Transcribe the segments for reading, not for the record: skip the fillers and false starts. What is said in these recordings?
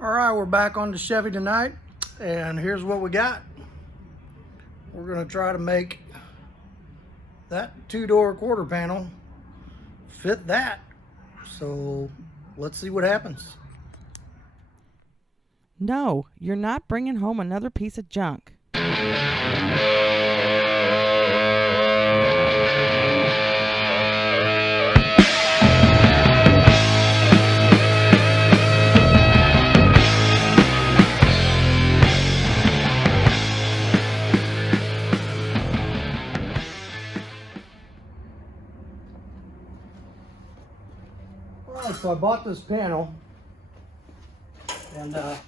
All right, we're back on the Chevy tonight, and here's what we got. We're gonna try to make that two-door quarter panel fit that. So let's see what happens. No, you're not bringing home another piece of junk. Alright, so I bought this panel, and I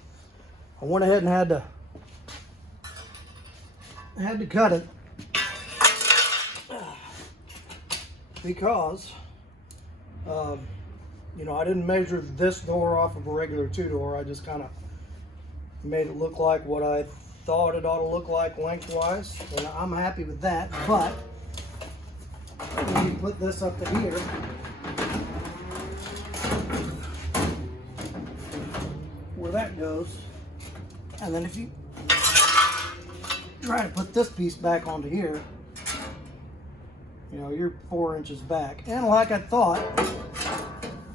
went ahead and had to cut it because you know, I didn't measure this door off of a regular two-door. I just kind of made it look like what I thought it ought to look like lengthwise, and I'm happy with that. But when you put this up to here, where that goes, and then if you try to put this piece back onto here, you know, you're 4 inches back. And like I thought,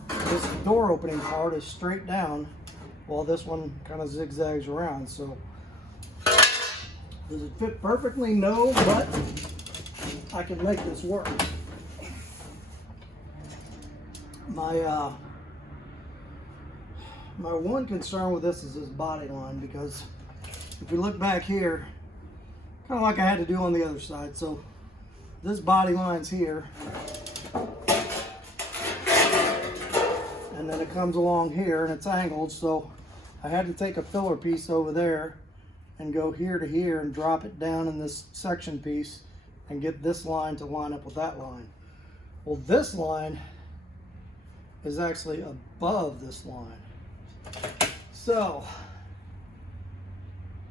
this door opening part is straight down while this one kind of zigzags around. So does it fit perfectly? No, but I can make this work. My one concern with this is this body line, because if you look back here, kind of like I had to do on the other side. So this body line's here, and then it comes along here and it's angled, so I had to take a filler piece over there and go here to here and drop it down in this section piece and get this line to line up with that line. Well, this line is actually above this line. So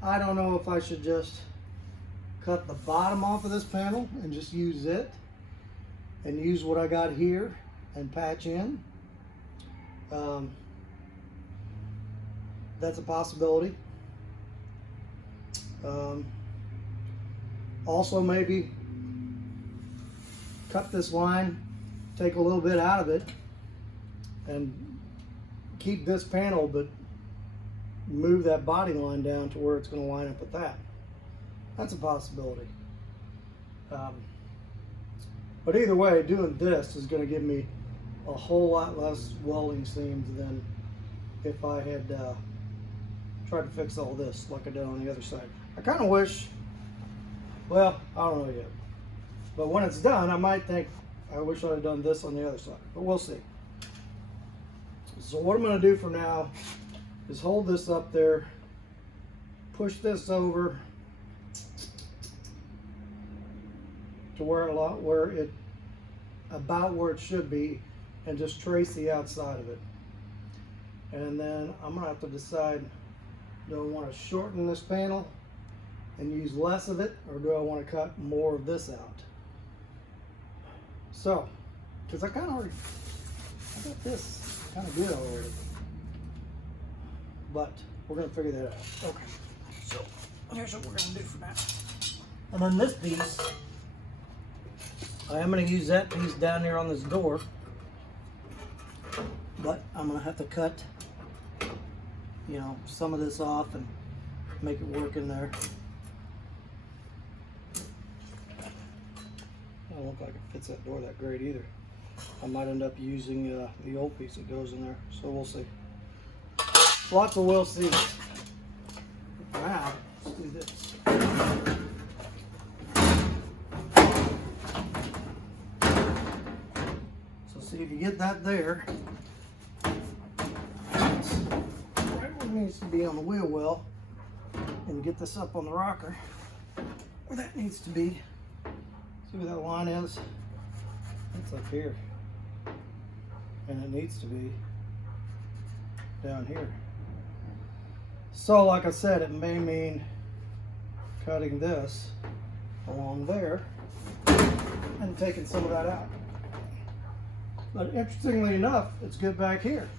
I don't know if I should just cut the bottom off of this panel and just use it and use what I got here and patch in. That's a possibility. Also, maybe cut this line, take a little bit out of it, and keep this panel, but move that body line down to where it's going to line up with that. That's a possibility. But either way, doing this is going to give me a whole lot less welding seams than if I had tried to fix all this like I did on the other side. I kind of wish, well, I don't know yet, but when it's done, I might think I wish I had done this on the other side, but we'll see. So what I'm going to do for now is hold this up there, push this over to where it about where it should be, and just trace the outside of it. And then I'm going to have to decide, do I want to shorten this panel and use less of it, or do I want to cut more of this out? So, because I got this kind of good already, but we're going to figure that out. Okay, so here's what we're going to do for now. And then this piece, I am going to use that piece down there on this door, but I'm going to have to cut, you know, some of this off and make it work in there. Doesn't look like it fits that door that great either. I might end up using the old piece that goes in there, so we'll see. Lots of we'll see. For now, let's do this. So see if you get that there. It's right where it needs to be on the wheel well, and get this up on the rocker where that needs to be. See where that line is? It's up here, and it needs to be down here. So like I said, it may mean cutting this along there and taking some of that out. But interestingly enough, it's good back here.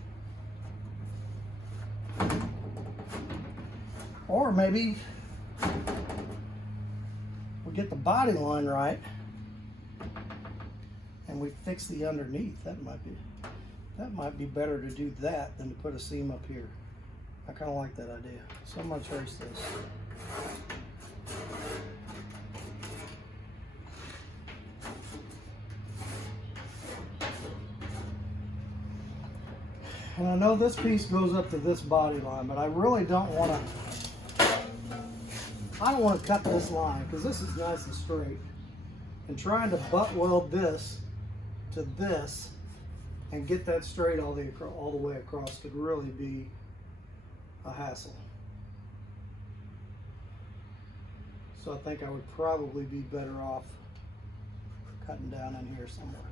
Or maybe we get the body line right and we fix the underneath. That might be better to do that than to put a seam up here. I kind of like that idea. So I'm going to trace this. And I know this piece goes up to this body line, but I really don't want to, I don't want to cut this line because this is nice and straight. And trying to butt weld this to this and get that straight all the way across could really be a hassle. So I think I would probably be better off cutting down in here somewhere.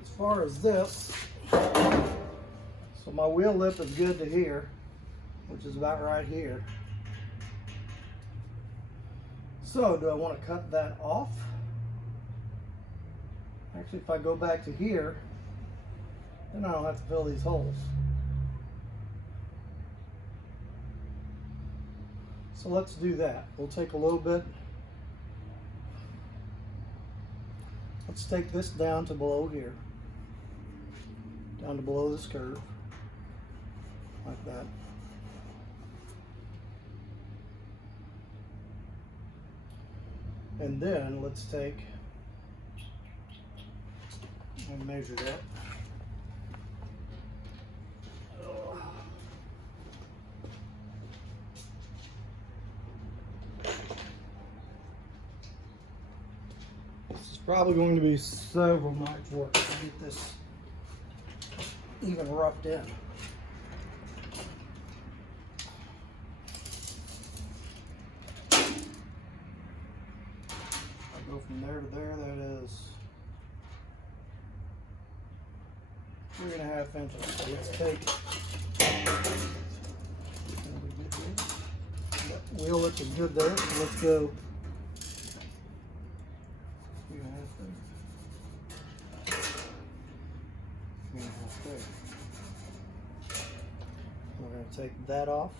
As far as this, so my wheel lip is good to here, which is about right here. So do I want to cut that off? Actually, if I go back to here, then I don't have to fill these holes. So let's do that. We'll take a little bit. Let's take this down to below here. Down to below this curve. Like that. And then let's take and measure that. This is probably going to be several nights work to get this even roughed in. Go from there to there, that is 3.5 inches. So let's take that wheel lip is good there, so let's go 3.5 there. 3.5 there. We're going to take that off,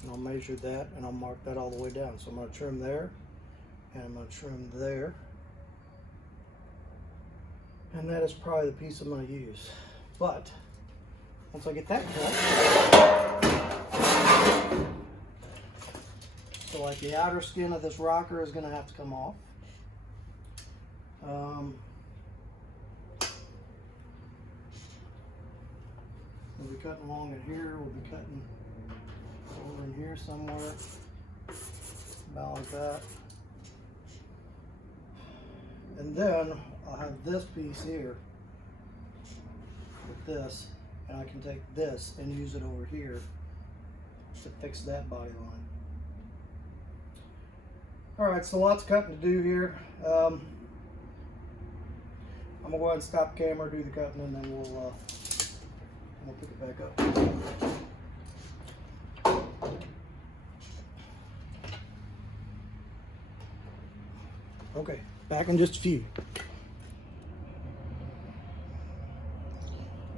and I'll measure that, and I'll mark that all the way down. So I'm going to trim there. And I'm going to trim there. And that is probably the piece I'm going to use. But once I get that cut, so like the outer skin of this rocker is going to have to come off. We'll be cutting along in here. We'll be cutting over in here somewhere. About like that. And then I'll have this piece here with this, and I can take this and use it over here to fix that body line. All right, so lots of cutting to do here. I'm gonna go ahead and stop the camera, do the cutting, and then we'll pick it back up. Okay. Back in just a few.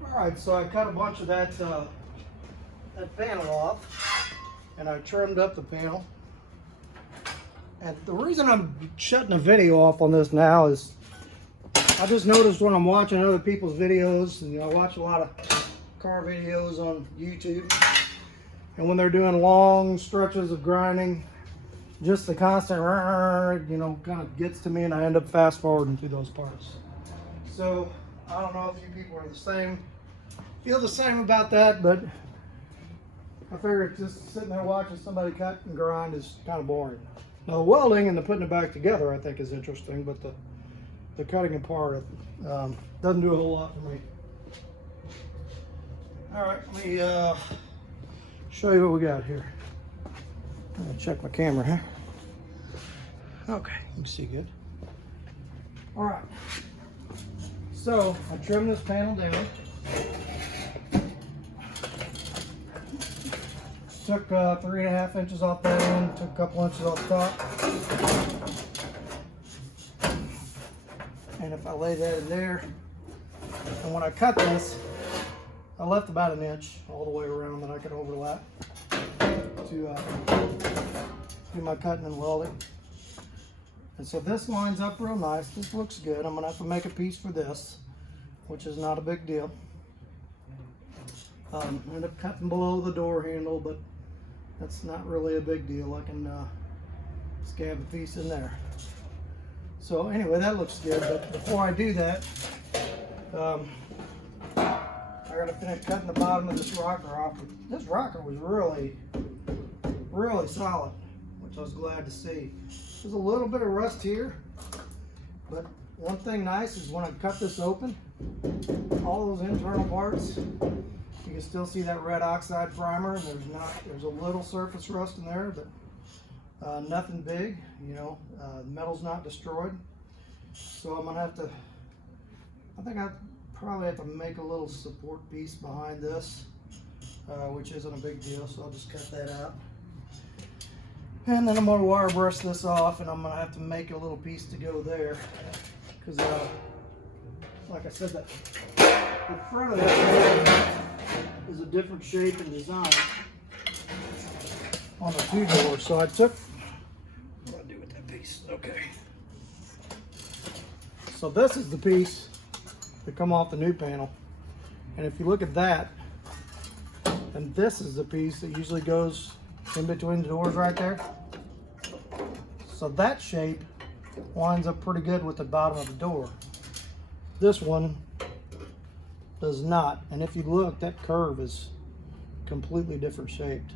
All right, so I cut a bunch of that panel off, and I trimmed up the panel. And the reason I'm shutting the video off on this now is I just noticed when I'm watching other people's videos, and I watch a lot of car videos on YouTube, and when they're doing long stretches of grinding, just the constant, kind of gets to me, and I end up fast forwarding through those parts. So I don't know if you people are the same, feel the same about that, but I figure just sitting there watching somebody cut and grind is kind of boring. Now the welding and the putting it back together I think is interesting, but the cutting apart doesn't do a whole lot for me. All right, let me show you what we got here. I'm gonna check my camera here. Okay, you can see good. All right, so I trimmed this panel down. Took 3.5 inches off that end, took a couple inches off the top. And if I lay that in there, and when I cut this, I left about 1 inch all the way around that I could overlap to do my cutting and welding. And so this lines up real nice. This looks good. I'm gonna have to make a piece for this, which is not a big deal. I ended up cutting below the door handle, but that's not really a big deal. I can scab the piece in there. So anyway, that looks good. But before I do that, I gotta finish cutting the bottom of this rocker off. This rocker was really solid, which I was glad to see. There's a little bit of rust here, but one thing nice is when I cut this open, all those internal parts, you can still see that red oxide primer, and there's a little surface rust in there, but nothing big, you know. The metal's not destroyed. So I'm gonna have to, I think I probably have to make a little support piece behind this, which isn't a big deal, so I'll just cut that out. And then I'm going to wire brush this off, and I'm going to have to make a little piece to go there, because like I said, that the front of that is a different shape and design on the 2-door. So I took, what do I do with that piece? Okay. So this is the piece that come off the new panel, and if you look at that, and this is the piece that usually goes in between the doors right there. So that shape winds up pretty good with the bottom of the door. This one does not, and if you look, that curve is completely different shaped.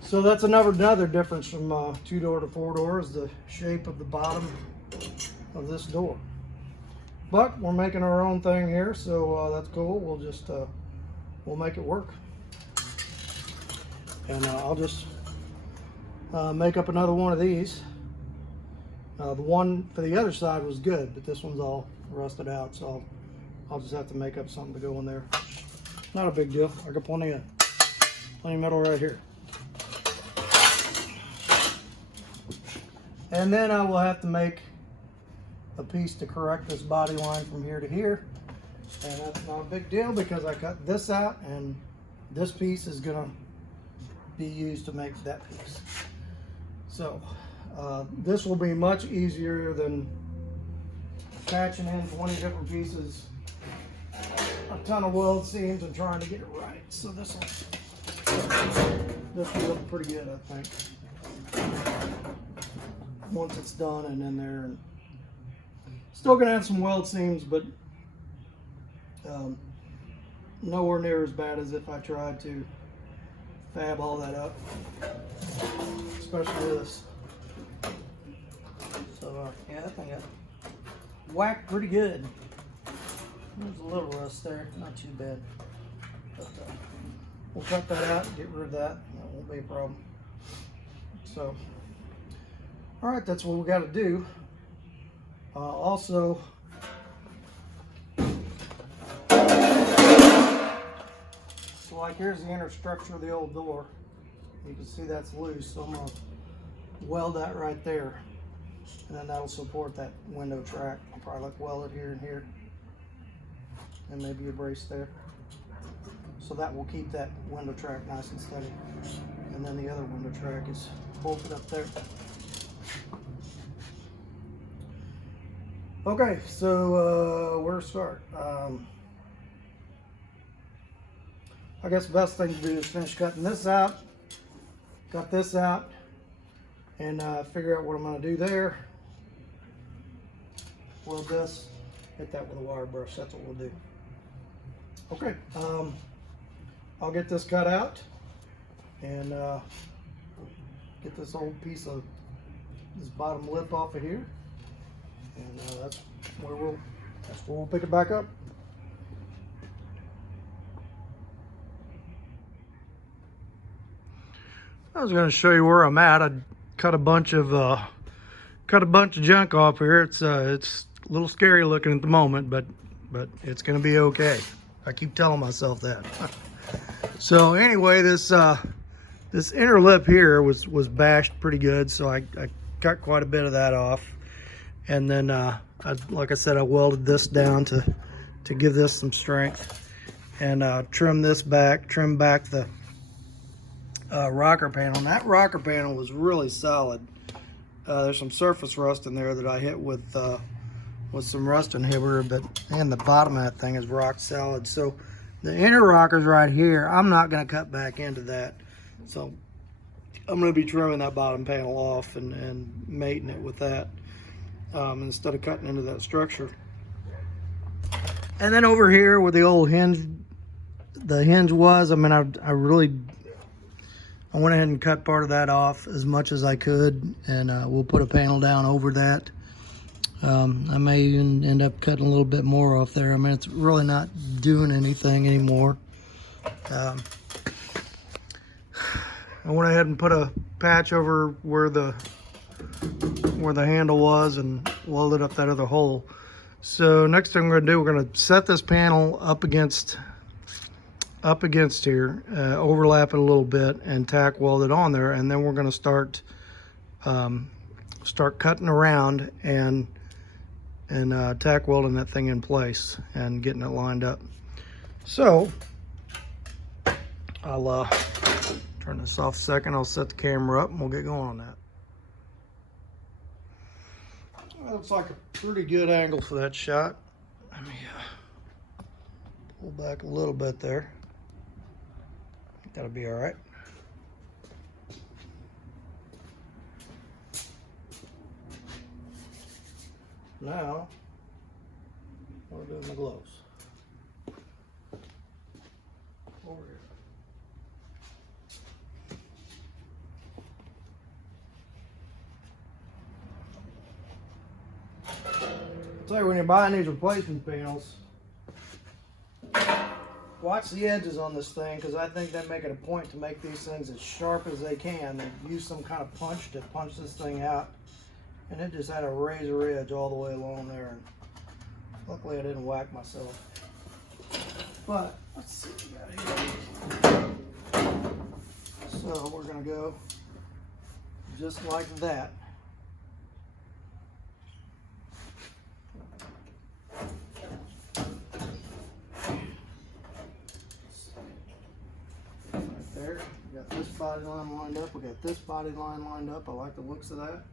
So that's another difference from 2-door to 4-door is the shape of the bottom of this door. But we're making our own thing here, so that's cool. We'll just we'll make it work. And I'll just make up another one of these. The one for the other side was good, but this one's all rusted out, so I'll just have to make up something to go in there. Not a big deal. I got plenty of metal right here. And then I will have to make a piece to correct this body line from here to here, and that's not a big deal because I cut this out, and this piece is gonna be used to make that piece. So this will be much easier than patching in 20 different pieces, a ton of weld seams, and trying to get it right. So this will look pretty good, I think, once it's done and in there. And still gonna have some weld seams, but nowhere near as bad as if I tried to fab all that up, especially this. So yeah, that thing got whacked pretty good. There's a little rust there, not too bad. But we'll cut that out and get rid of that. That won't be a problem. So, all right, that's what we got to do. Also, so like here's the inner structure of the old door. You can see that's loose, so I'm gonna weld that right there, and then that'll support that window track. I'll probably like weld it here and here, and maybe a brace there. So that will keep that window track nice and steady. And then the other window track is bolted up there. Okay, so where to start? I guess the best thing to do is finish cutting this out, cut this out, and figure out what I'm going to do there. Weld this, hit that with a wire brush. That's what we'll do. Okay, I'll get this cut out and get this old piece of this bottom lip off of here, and that's where we'll pick it back up. I was going to show you where I'm at. I cut a bunch of junk off here. It's a little scary looking at the moment, but it's going to be okay. I keep telling myself that. So anyway, this inner lip here was bashed pretty good, so I cut quite a bit of that off, And then, like I said, I welded this down to give this some strength, and trim back the rocker panel. And that rocker panel was really solid. There's some surface rust in there that I hit with some rust inhibitor, but and the bottom of that thing is rock solid. So the inner rockers right here, I'm not going to cut back into that. So I'm going to be trimming that bottom panel off and mating it with that instead of cutting into that structure. And then over here where the old hinge, was, I mean, I went ahead and cut part of that off as much as I could, and we'll put a panel down over that. I may even end up cutting a little bit more off there. I mean, it's really not doing anything anymore. I went ahead and put a patch over where the handle was and welded up that other hole. So next thing we're gonna do, we're gonna set this panel up against here, overlap it a little bit, and tack weld it on there, and then we're gonna start cutting around and tack welding that thing in place and getting it lined up. So I'll turn this off a second. I'll set the camera up and we'll get going on that. That looks like a pretty good angle for that shot. Let me pull back a little bit there. I think that'll be all right. Now, what do I do with my gloves? Over here. I'll tell you, when you're buying these replacement panels, watch the edges on this thing, because I think they make it a point to make these things as sharp as they can. They use some kind of punch to punch this thing out, and it just had a razor edge all the way along there. And luckily I didn't whack myself. But let's see what we got here. So we're gonna go just like that. There, we got this body line lined up, we got this body line lined up. I like the looks of that.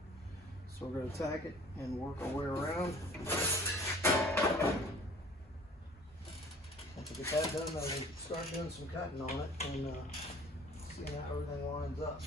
So we're going to tack it and work our way around. Once we get that done, then we'll start doing some cutting on it and seeing how everything lines up.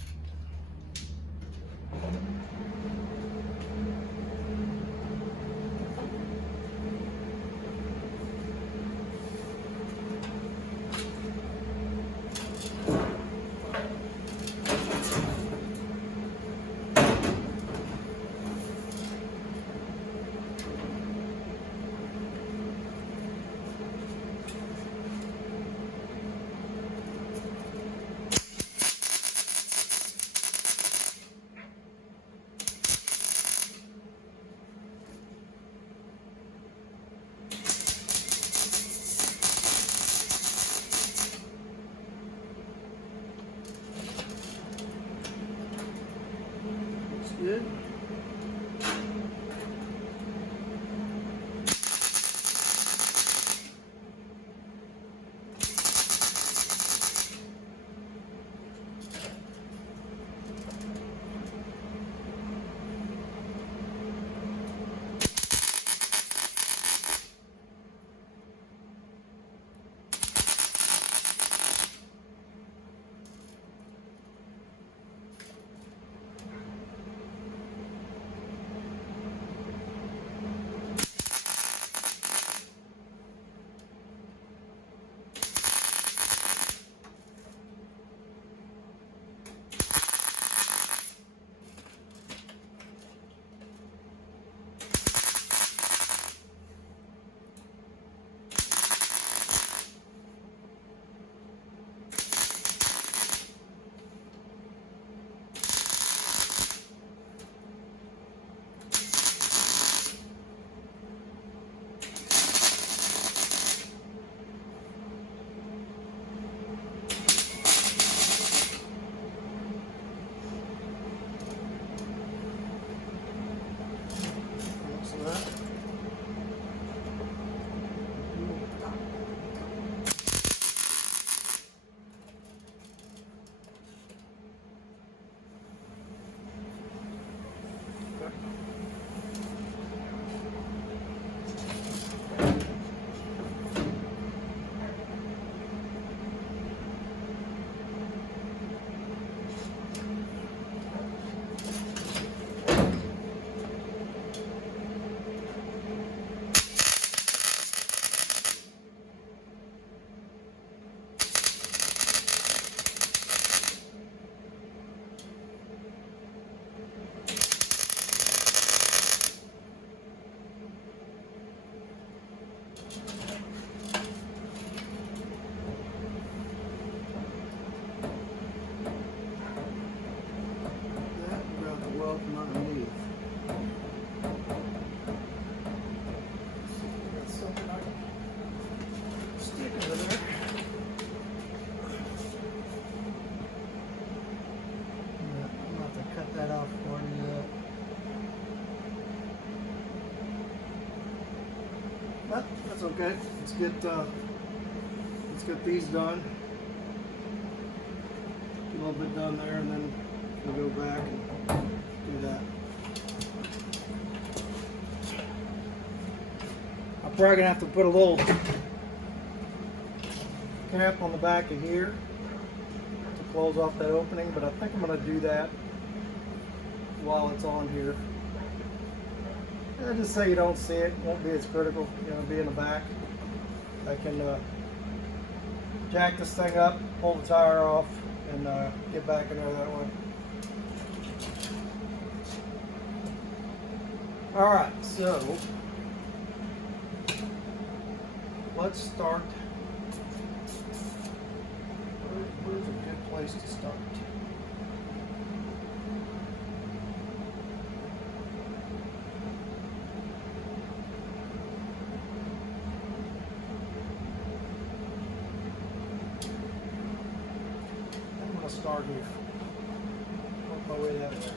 That's okay. Let's get these done. A little bit done there, and then we'll go back and do that. I'm probably gonna have to put a little cap on the back of here to close off that opening, but I think I'm gonna do that while it's on here. And just so you don't see it, won't be as critical, you know, be in the back. I can jack this thing up, pull the tire off, and get back in there that way. Alright, so let's start. Where's a good place to start? I'm going to start here. Work my way out of there.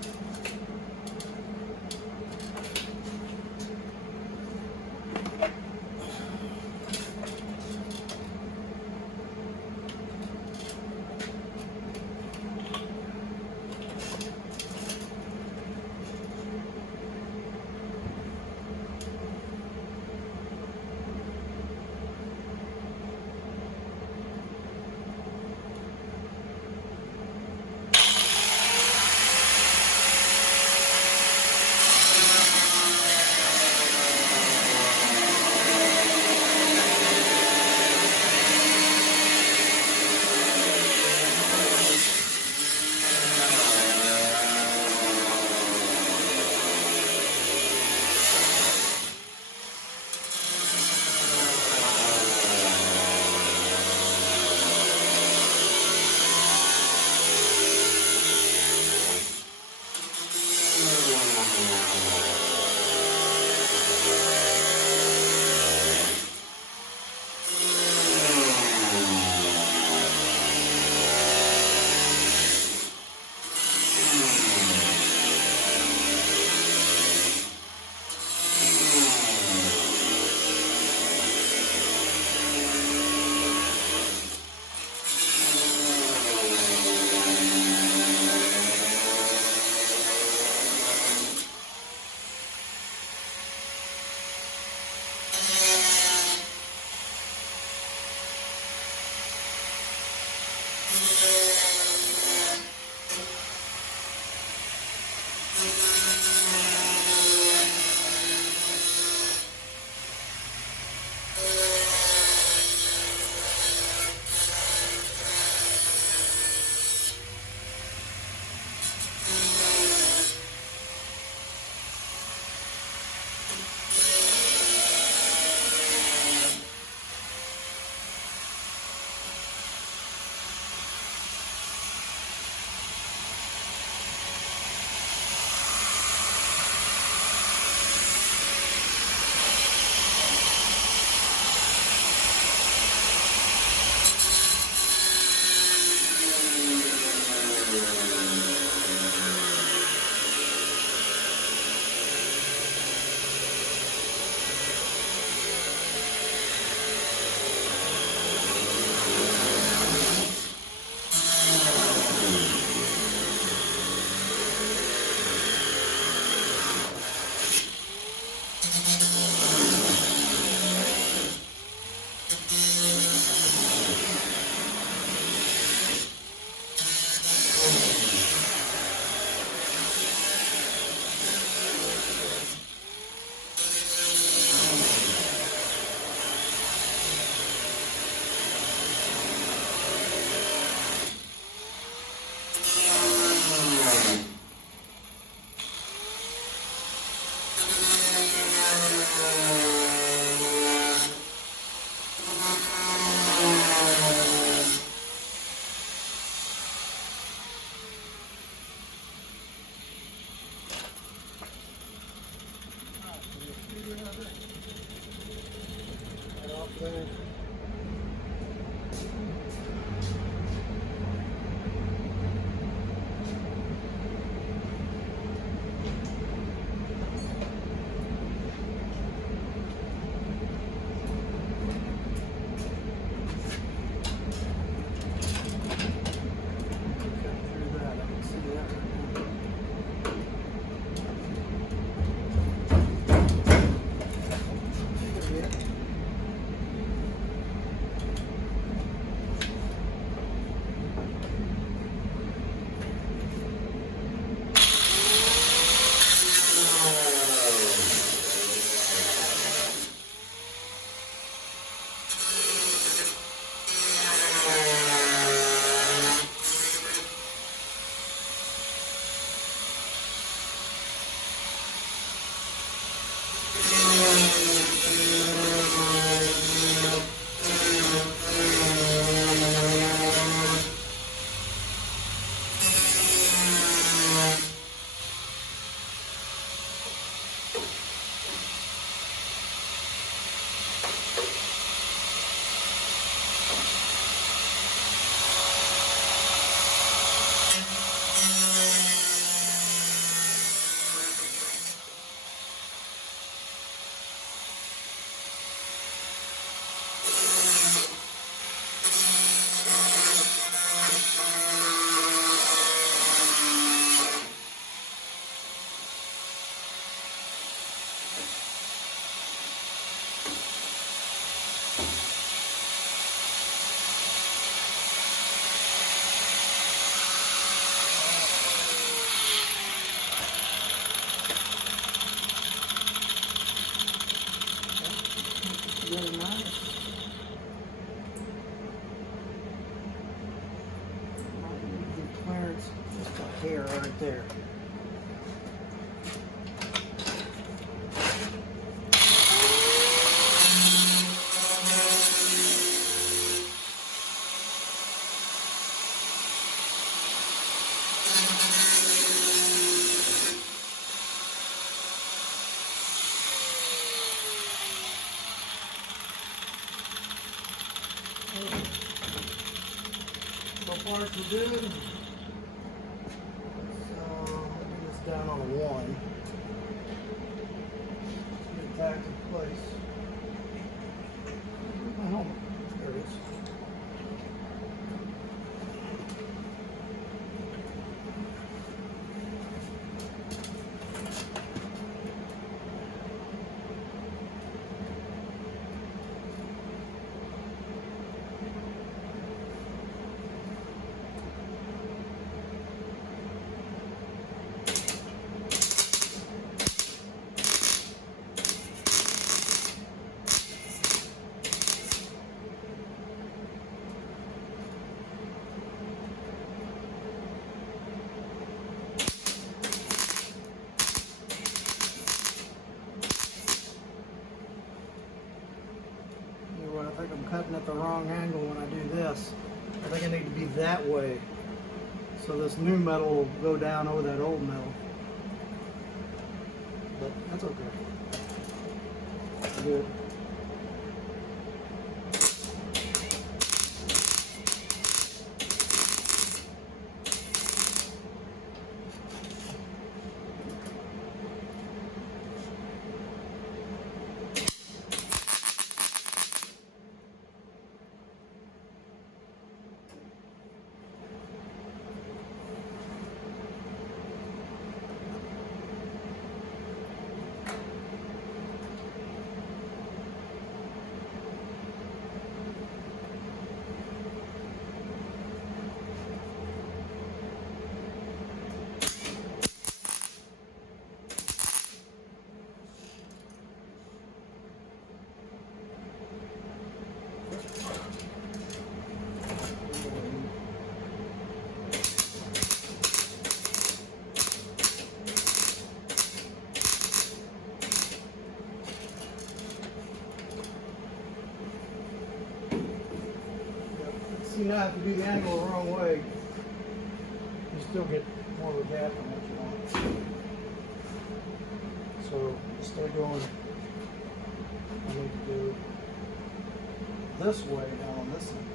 Really nice. Might need to do clearance just a hair right there. So far so good. So I'll do this down on a 1. Get it back in place. Where's my helmet? There it is. I think I'm cutting at the wrong angle when I do this. I think I need to be that way. So this new metal will go down over that old metal. But that's okay. Good. See, now if you do the angle the wrong way, you still get more of a gap than what you want. So instead of going, I need to do this way down on this side.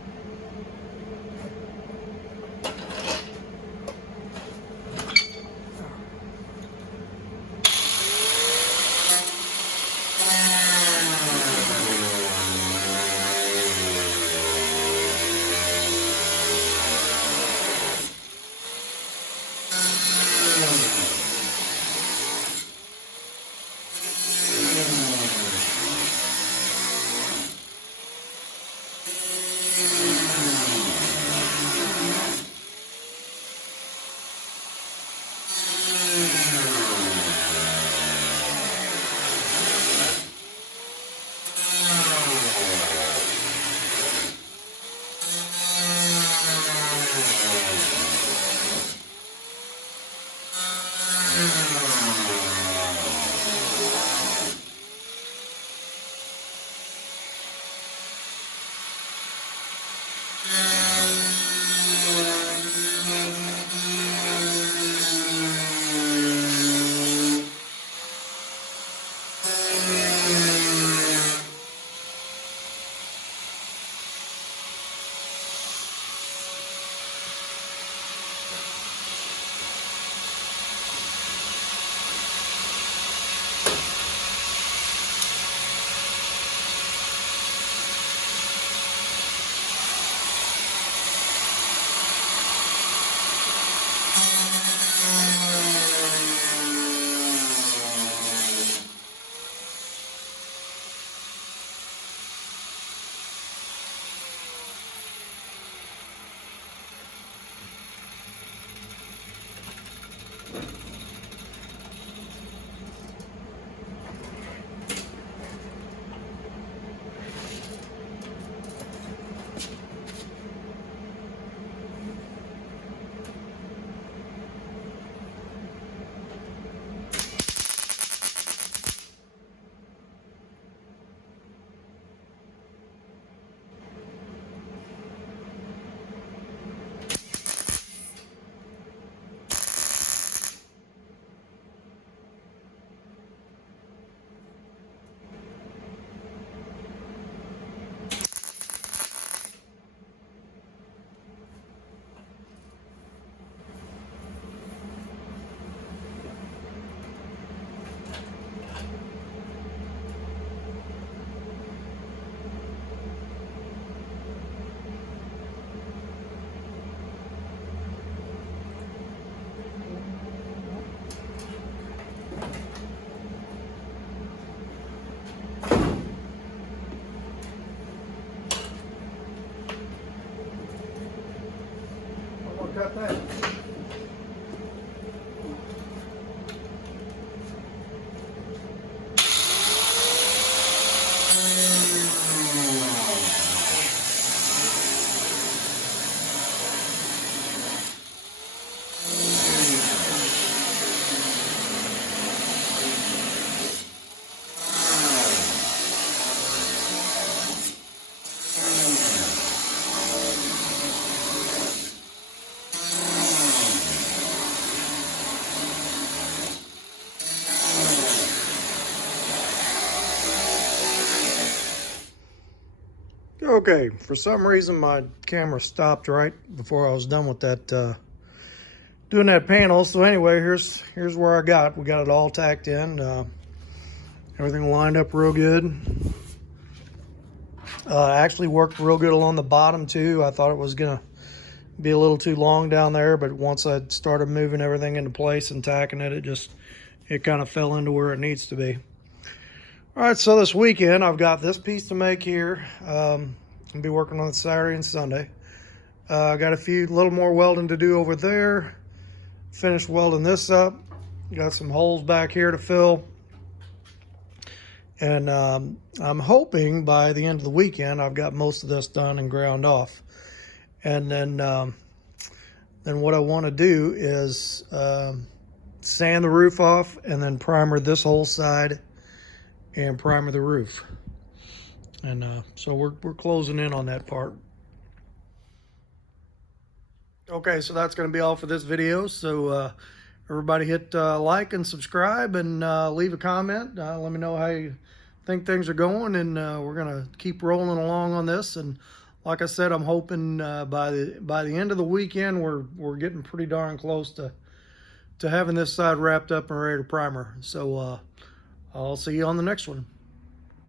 Okay, for some reason my camera stopped right before I was done with that, doing that panel. So anyway, here's where we got it all tacked in. Everything lined up real good. Actually worked real good along the bottom too. I thought it was gonna be a little too long down there, but once I started moving everything into place and tacking it, it kind of fell into where it needs to be. All right, so this weekend I've got this piece to make here. I'll be working on it Saturday and Sunday. I got a little more welding to do over there. Finished welding this up. Got some holes back here to fill. And I'm hoping by the end of the weekend I've got most of this done and ground off. And then what I want to do is sand the roof off and then primer this whole side and primer the roof. And so we're closing in on that part. Okay, so that's going to be all for this video. So everybody hit like and subscribe and leave a comment. Let me know how you think things are going, and we're going to keep rolling along on this. And like I said, I'm hoping by the end of the weekend we're getting pretty darn close to having this side wrapped up and ready to primer. So I'll see you on the next one.